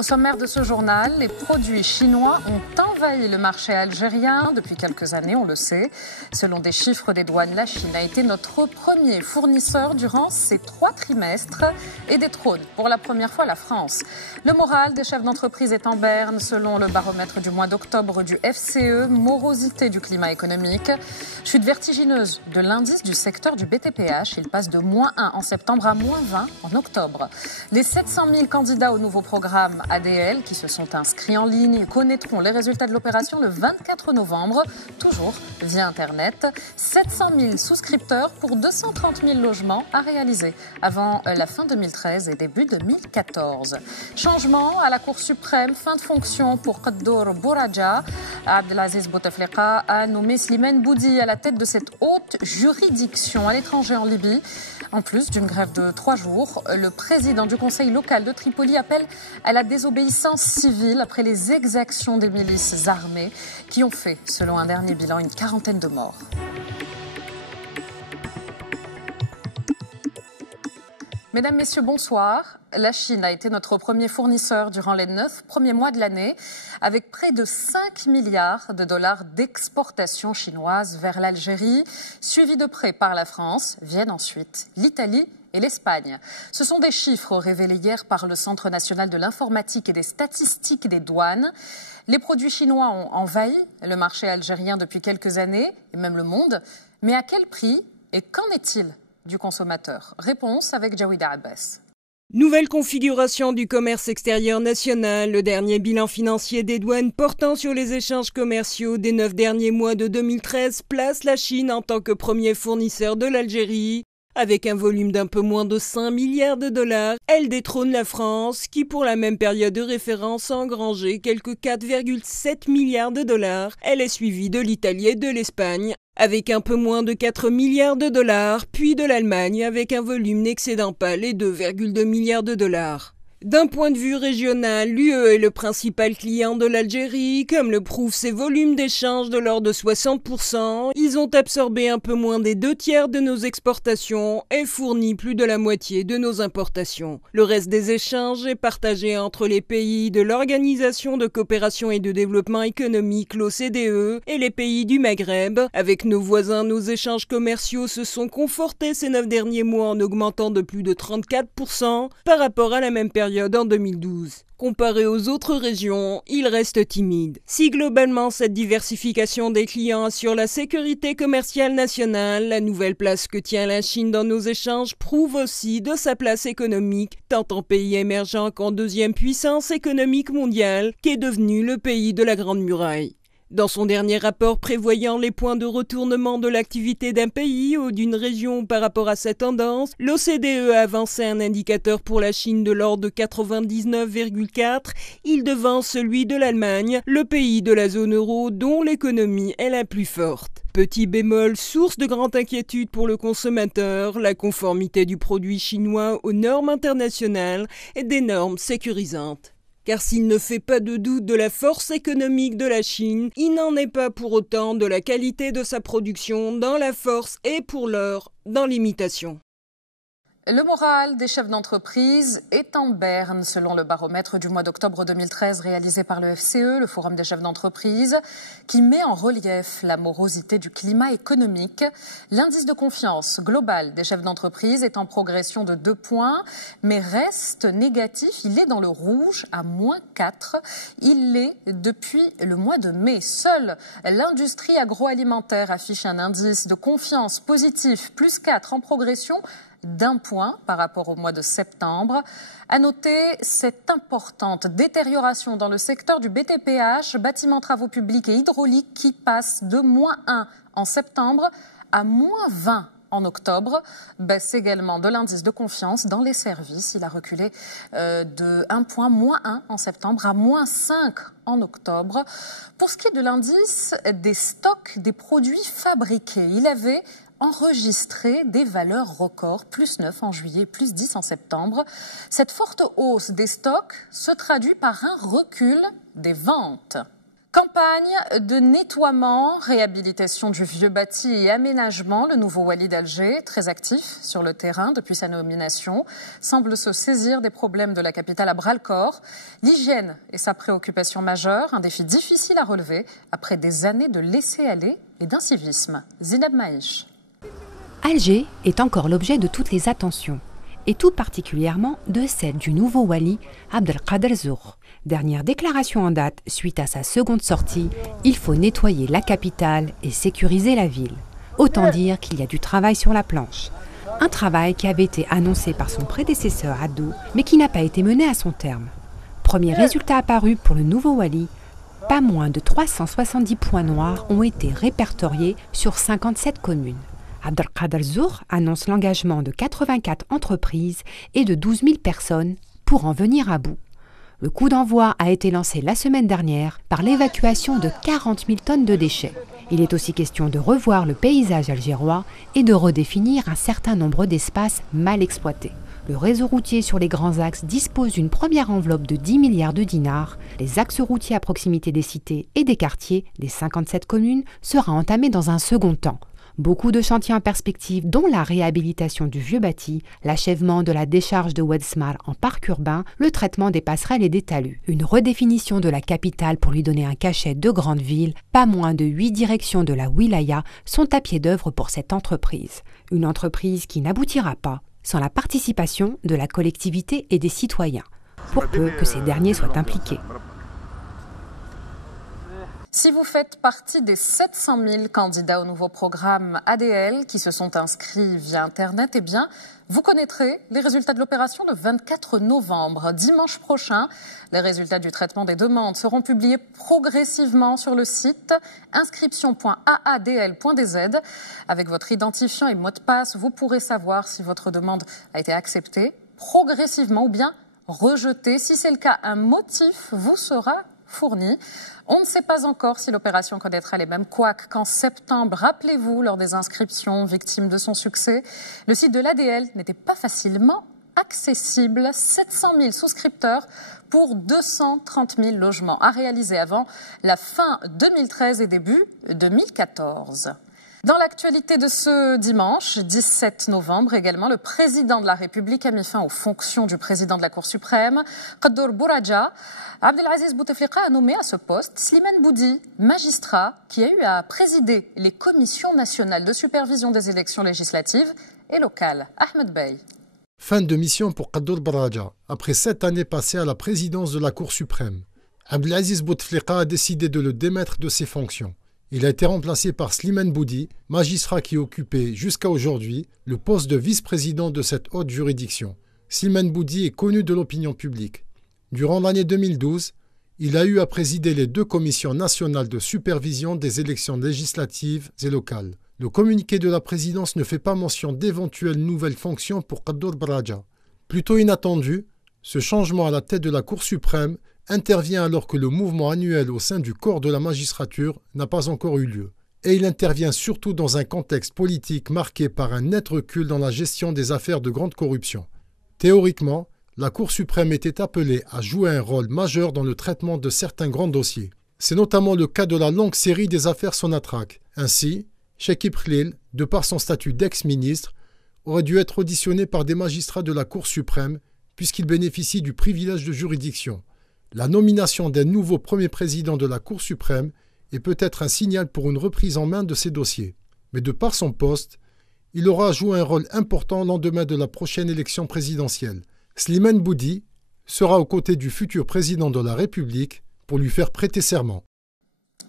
Au sommaire de ce journal, les produits chinois ont envahi le marché algérien depuis quelques années, on le sait. Selon des chiffres des douanes, la Chine a été notre premier fournisseur durant ces 3 trimestres et détrône pour la première fois la France. Le moral des chefs d'entreprise est en berne selon le baromètre du mois d'octobre du FCE, morosité du climat économique. Chute vertigineuse de l'indice du secteur du BTPH, il passe de -1 en septembre à -20 en octobre. Les 700 000 candidats au nouveau programme ADL qui se sont inscrits en ligne connaîtront les résultats de l'opération le 24 novembre, toujours via Internet. 700 000 souscripteurs pour 230 000 logements à réaliser avant la fin 2013 et début 2014. Changement à la Cour suprême, fin de fonction pour Qaddour Bouraja. Abdelaziz Bouteflika a nommé Slimane Boudi à la tête de cette haute juridiction à l'étranger en Libye. En plus d'une grève de 3 jours, le président du conseil local de Tripoli appelle à la désobéissance civile après les exactions des milices armées qui ont fait, selon un dernier bilan, une quarantaine de morts. Mesdames, Messieurs, bonsoir. La Chine a été notre premier fournisseur durant les 9 premiers mois de l'année, avec près de 5 milliards de dollars d'exportation chinoise vers l'Algérie, suivi de près par la France, viennent ensuite l'Italie et l'Espagne. Ce sont des chiffres révélés hier par le Centre national de l'informatique et des statistiques des douanes. Les produits chinois ont envahi le marché algérien depuis quelques années, et même le monde. Mais à quel prix et qu'en est-il du consommateur? Réponse avec Jawida Abbas. Nouvelle configuration du commerce extérieur national, le dernier bilan financier des douanes portant sur les échanges commerciaux des 9 derniers mois de 2013 place la Chine en tant que premier fournisseur de l'Algérie. Avec un volume d'un peu moins de 5 milliards de dollars, elle détrône la France qui pour la même période de référence a engrangé quelques 4,7 milliards de dollars. Elle est suivie de l'Italie et de l'Espagne avec un peu moins de 4 milliards de dollars, puis de l'Allemagne avec un volume n'excédant pas les 2,2 milliards de dollars. D'un point de vue régional, l'UE est le principal client de l'Algérie, comme le prouvent ses volumes d'échanges de l'ordre de 60%. Ils ont absorbé un peu moins des 2/3 de nos exportations et fourni plus de la moitié de nos importations. Le reste des échanges est partagé entre les pays de l'Organisation de coopération et de développement économique, l'OCDE, et les pays du Maghreb. Avec nos voisins, nos échanges commerciaux se sont confortés ces 9 derniers mois en augmentant de plus de 34% par rapport à la même période en 2012. Comparé aux autres régions, il reste timide. Si globalement cette diversification des clients assure la sécurité commerciale nationale, la nouvelle place que tient la Chine dans nos échanges prouve aussi de sa place économique, tant en pays émergent qu'en deuxième puissance économique mondiale, qu'est devenu le pays de la Grande Muraille. Dans son dernier rapport prévoyant les points de retournement de l'activité d'un pays ou d'une région par rapport à cette tendance, l'OCDE a avancé un indicateur pour la Chine de l'ordre de 99,4. Il devance celui de l'Allemagne, le pays de la zone euro dont l'économie est la plus forte. Petit bémol, source de grande inquiétude pour le consommateur, la conformité du produit chinois aux normes internationales et des normes sécurisantes. Car s'il ne fait pas de doute de la force économique de la Chine, il n'en est pas pour autant de la qualité de sa production dans la force et pour l'heure dans l'imitation. Le moral des chefs d'entreprise est en berne, selon le baromètre du mois d'octobre 2013 réalisé par le FCE, le Forum des chefs d'entreprise, qui met en relief la morosité du climat économique. L'indice de confiance global des chefs d'entreprise est en progression de 2 points, mais reste négatif. Il est dans le rouge à -4. Il l'est depuis le mois de mai. Seule l'industrie agroalimentaire affiche un indice de confiance positif, +4 en progression, d'1 point par rapport au mois de septembre. À noter cette importante détérioration dans le secteur du BTPH, bâtiments, travaux publics et hydrauliques, qui passe de -1 en septembre à -20 en octobre. Baisse également de l'indice de confiance dans les services. Il a reculé de 1 point, -1 en septembre à -5 en octobre. Pour ce qui est de l'indice des stocks des produits fabriqués, il avait enregistré des valeurs records, +9 en juillet, +10 en septembre. Cette forte hausse des stocks se traduit par un recul des ventes. Campagne de nettoiement, réhabilitation du vieux bâti et aménagement. Le nouveau wali d'Alger, très actif sur le terrain depuis sa nomination, semble se saisir des problèmes de la capitale à bras-le-corps. L'hygiène est sa préoccupation majeure, un défi difficile à relever après des années de laisser-aller et d'incivisme. Zineb Maïch. Alger est encore l'objet de toutes les attentions, et tout particulièrement de celle du nouveau wali Abdelkader Zour. Dernière déclaration en date, suite à sa seconde sortie, il faut nettoyer la capitale et sécuriser la ville. Autant dire qu'il y a du travail sur la planche. Un travail qui avait été annoncé par son prédécesseur Haddou, mais qui n'a pas été mené à son terme. Premier résultat apparu pour le nouveau wali, pas moins de 370 points noirs ont été répertoriés sur 57 communes. Abdelkader Zour annonce l'engagement de 84 entreprises et de 12 000 personnes pour en venir à bout. Le coup d'envoi a été lancé la semaine dernière par l'évacuation de 40 000 tonnes de déchets. Il est aussi question de revoir le paysage algérois et de redéfinir un certain nombre d'espaces mal exploités. Le réseau routier sur les grands axes dispose d'une première enveloppe de 10 milliards de dinars. Les axes routiers à proximité des cités et des quartiers des 57 communes sera entamé dans un second temps. Beaucoup de chantiers en perspective, dont la réhabilitation du vieux bâti, l'achèvement de la décharge de Oued-Smar en parc urbain, le traitement des passerelles et des talus. Une redéfinition de la capitale pour lui donner un cachet de grande ville. Pas moins de 8 directions de la wilaya sont à pied d'œuvre pour cette entreprise. Une entreprise qui n'aboutira pas sans la participation de la collectivité et des citoyens, pour peu que ces derniers soient impliqués. Si vous faites partie des 700 000 candidats au nouveau programme ADL qui se sont inscrits via Internet, eh bien, vous connaîtrez les résultats de l'opération le 24 novembre. Dimanche prochain, les résultats du traitement des demandes seront publiés progressivement sur le site inscription.aadl.dz. Avec votre identifiant et mot de passe, vous pourrez savoir si votre demande a été acceptée progressivement ou bien rejetée. Si c'est le cas, un motif vous sera fourni. On ne sait pas encore si l'opération connaîtra les mêmes couacs qu'en septembre. Rappelez-vous, lors des inscriptions, victime de son succès, le site de l'ADL n'était pas facilement accessible. 700 000 souscripteurs pour 230 000 logements à réaliser avant la fin 2013 et début 2014. Dans l'actualité de ce dimanche, 17 novembre également, le président de la République a mis fin aux fonctions du président de la Cour suprême, Qaddour Bouraja. Abdelaziz Bouteflika a nommé à ce poste Slimane Boudi, magistrat qui a eu à présider les commissions nationales de supervision des élections législatives et locales. Ahmed Bey. Fin de mission pour Qaddour Bouraja, après 7 années passées à la présidence de la Cour suprême. Abdelaziz Bouteflika a décidé de le démettre de ses fonctions. Il a été remplacé par Slimane Boudi, magistrat qui occupait jusqu'à aujourd'hui le poste de vice-président de cette haute juridiction. Slimane Boudi est connu de l'opinion publique. Durant l'année 2012, il a eu à présider les 2 commissions nationales de supervision des élections législatives et locales. Le communiqué de la présidence ne fait pas mention d'éventuelles nouvelles fonctions pour Qaddour Bouraja. Plutôt inattendu, ce changement à la tête de la Cour suprême intervient alors que le mouvement annuel au sein du corps de la magistrature n'a pas encore eu lieu. Et il intervient surtout dans un contexte politique marqué par un net recul dans la gestion des affaires de grande corruption. Théoriquement, la Cour suprême était appelée à jouer un rôle majeur dans le traitement de certains grands dossiers. C'est notamment le cas de la longue série des affaires Sonatrach. Ainsi, Chekib Khlil, de par son statut d'ex-ministre, aurait dû être auditionné par des magistrats de la Cour suprême puisqu'il bénéficie du privilège de juridiction. La nomination d'un nouveau premier président de la Cour suprême est peut-être un signal pour une reprise en main de ces dossiers. Mais de par son poste, il aura à jouer un rôle important au lendemain de la prochaine élection présidentielle. Slimane Boudi sera aux côtés du futur président de la République pour lui faire prêter serment.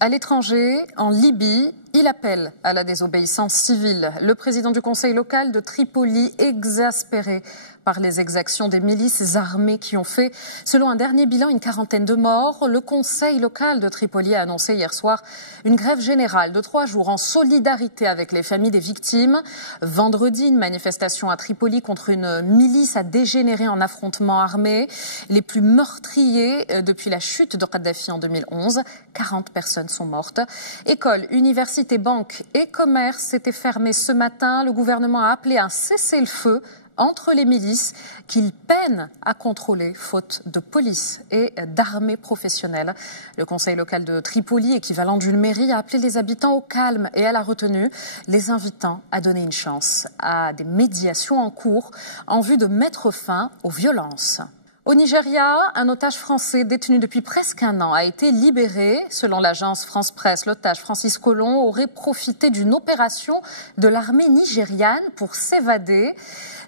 À l'étranger, en Libye, il appelle à la désobéissance civile. Le président du conseil local de Tripoli, exaspéré par les exactions des milices armées qui ont fait, selon un dernier bilan, une quarantaine de morts. Le conseil local de Tripoli a annoncé hier soir une grève générale de 3 jours en solidarité avec les familles des victimes. Vendredi, une manifestation à Tripoli contre une milice a dégénéré en affrontements armés, les plus meurtriers depuis la chute de Kadhafi en 2011. 40 personnes sont mortes. Écoles, universités, banques et commerces étaient fermés ce matin. Le gouvernement a appelé à un cessez-le-feu entre les milices qu'ils peinent à contrôler faute de police et d'armée professionnelle. Le conseil local de Tripoli, équivalent d'une mairie, a appelé les habitants au calme et à la retenue, les invitant à donner une chance à des médiations en cours en vue de mettre fin aux violences. Au Nigeria, un otage français détenu depuis presque un an a été libéré. Selon l'agence France Presse, l'otage Francis Collomb aurait profité d'une opération de l'armée nigériane pour s'évader.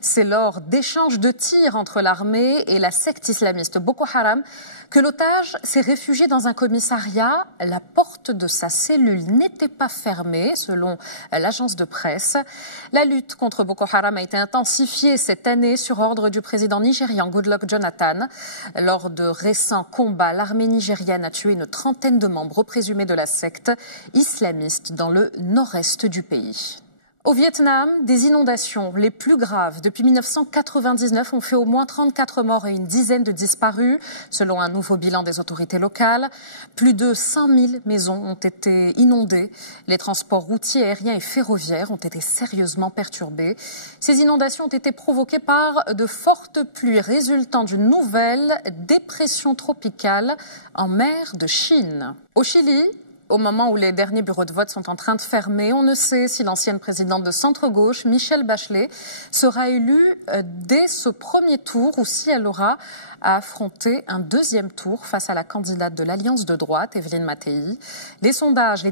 C'est lors d'échanges de tirs entre l'armée et la secte islamiste Boko Haram que l'otage s'est réfugié dans un commissariat. La porte de sa cellule n'était pas fermée, selon l'agence de presse. La lutte contre Boko Haram a été intensifiée cette année sur ordre du président nigérian Goodluck Jonathan. Lors de récents combats, l'armée nigériane a tué une trentaine de membres présumés de la secte islamiste dans le nord-est du pays. Au Vietnam, des inondations les plus graves depuis 1999 ont fait au moins 34 morts et une dizaine de disparus, selon un nouveau bilan des autorités locales. Plus de 100 000 maisons ont été inondées. Les transports routiers, aériens et ferroviaires ont été sérieusement perturbés. Ces inondations ont été provoquées par de fortes pluies résultant d'une nouvelle dépression tropicale en mer de Chine. Au Chili, au moment où les derniers bureaux de vote sont en train de fermer, on ne sait si l'ancienne présidente de centre-gauche, Michelle Bachelet, sera élue dès ce premier tour ou si elle aura à affronter un deuxième tour face à la candidate de l'Alliance de droite, Evelyne Mattei. Les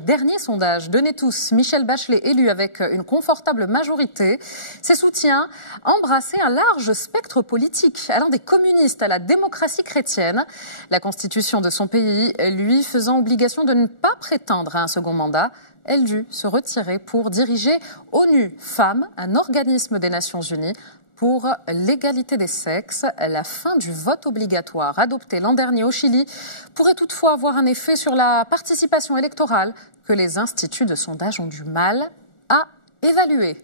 derniers sondages donnaient tous Michelle Bachelet élue avec une confortable majorité. Ses soutiens embrassaient un large spectre politique, allant des communistes à la démocratie chrétienne. La constitution de son pays, lui, faisant obligation de ne pas prétendre à un second mandat. Elle dut se retirer pour diriger ONU Femmes, un organisme des Nations Unies, pour l'égalité des sexes. La fin du vote obligatoire adopté l'an dernier au Chili pourrait toutefois avoir un effet sur la participation électorale que les instituts de sondage ont du mal à évaluer.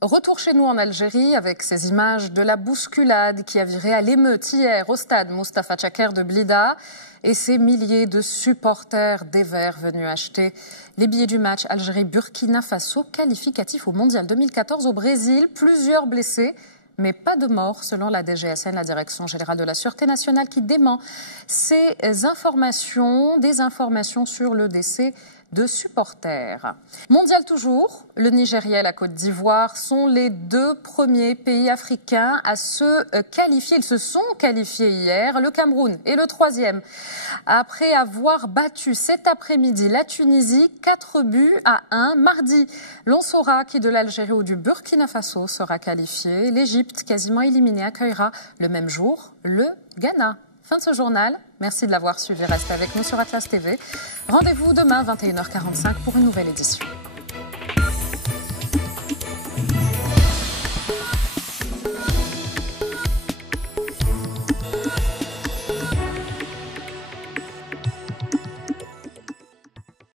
Retour chez nous en Algérie avec ces images de la bousculade qui a viré à l'émeute hier au stade Moustapha Tchaker de Blida et ces milliers de supporters des Verts venus acheter les billets du match Algérie-Burkina Faso qualificatif au Mondial 2014 au Brésil. Plusieurs blessés, mais pas de morts selon la DGSN, la Direction Générale de la Sûreté Nationale, qui dément ces informations, des informations sur le décès de supporters. Mondial toujours, le Nigeria et la Côte d'Ivoire sont les deux premiers pays africains à se qualifier. Ils se sont qualifiés hier. Le Cameroun est le troisième. Après avoir battu cet après-midi la Tunisie, 4-1. Mardi, l'on saura qui de l'Algérie ou du Burkina Faso sera qualifié. L'Égypte, quasiment éliminée, accueillera le même jour le Ghana. Fin de ce journal. Merci de l'avoir suivi. Restez avec nous sur Atlas TV. Rendez-vous demain 21h45 pour une nouvelle édition.